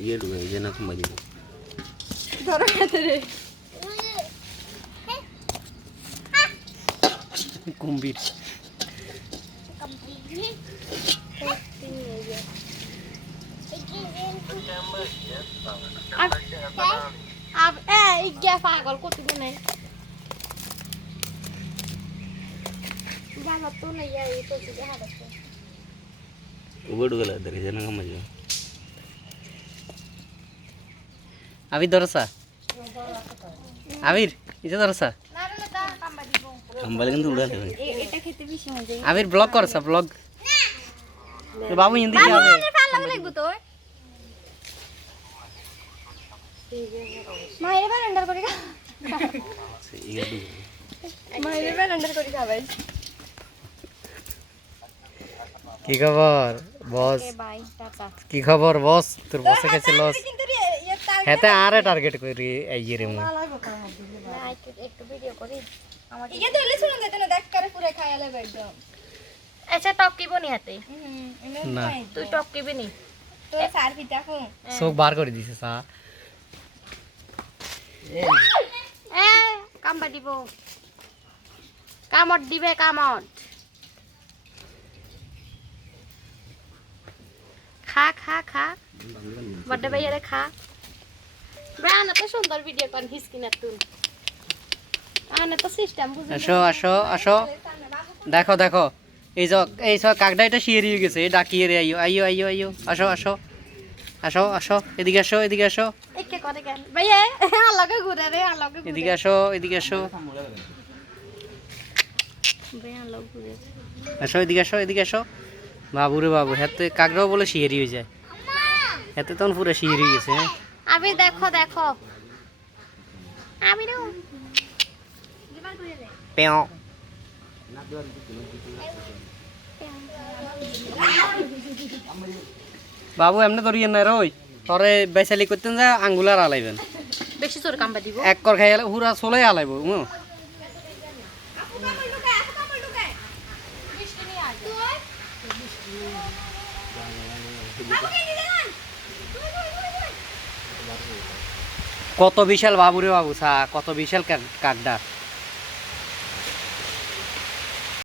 ये डूबे ये ना तुम मज़े धरो तेरे? कुंभीर। अब अब ए इग्या पागल को तुझे नहीं। जाना तो नहीं है ये तो सीधा हाथ से उबड़ गला तेरे जाना का मज़ा আবির ধরসা? আবির এটা ধরসা? না না তা কাম্বা দিব. এটা খেতে বেশি মজা আবির ব্লগ করসা ব্লগ বাবু হিন্দি কি হবে? পারলাম লাগবো তো মায়ের ব্যালেন্ডার করে খা Iya dulu. করে খাবে কি খবর বস? কি খবর বস? তোর বসে গেছে লস কিন্তু হেতে আরে টার্গেট করি এই রে মু। না একটু একটু ভিডিও করি আমার ইয়ে ধরলে শুনুন যেতে না দেখ করে পুরো খায়ালে একদম। আচ্ছা টকিব নি হাতে? না। তুই টকিবি নি তো সার পিঠা কো চোখ বার করে দিছে সা। এ কামবা দিব। কামত দিবে কামত খা খা খা। বড় ভাইয়ারে খা। ব্রান এত সুন্দর ভিডিও তো আসো আসো আসো। দেখো দেখো। এই যে এই সব কাকডা এটা শিয়ে গেছে ডাকিয়ে রে আইও আইও আইও আইও আসো আসো। আসো আসো। এদিকে আসো এদিকে আসো। একে করে কেন? ভাইয়া আলাগে ঘুরে রে আলাগে ঘুরে। এদিকে আসো এদিকে আসো। আসো এদিকে আসো এদিকে আসো। বাবু রে বাবু হাতে কাকড়াও বলে শিয়ারি হয়ে যায়। হাতে তখন পুরো শিয়ারি গেছে হ্যাঁ। আমি দেখো দেখো। আমি পেও বাবু এমনি ধরিয়ে না রই। তরে বেসালি করতেন যা আঙ্গুলার আলাইবেন। বেশি জোর কামবা দিব। এক কর খাই হুরা চলে আলাইব হুম কত বিশাল বাবুরে বাবু সা কত বিশাল কাক- কাকডা।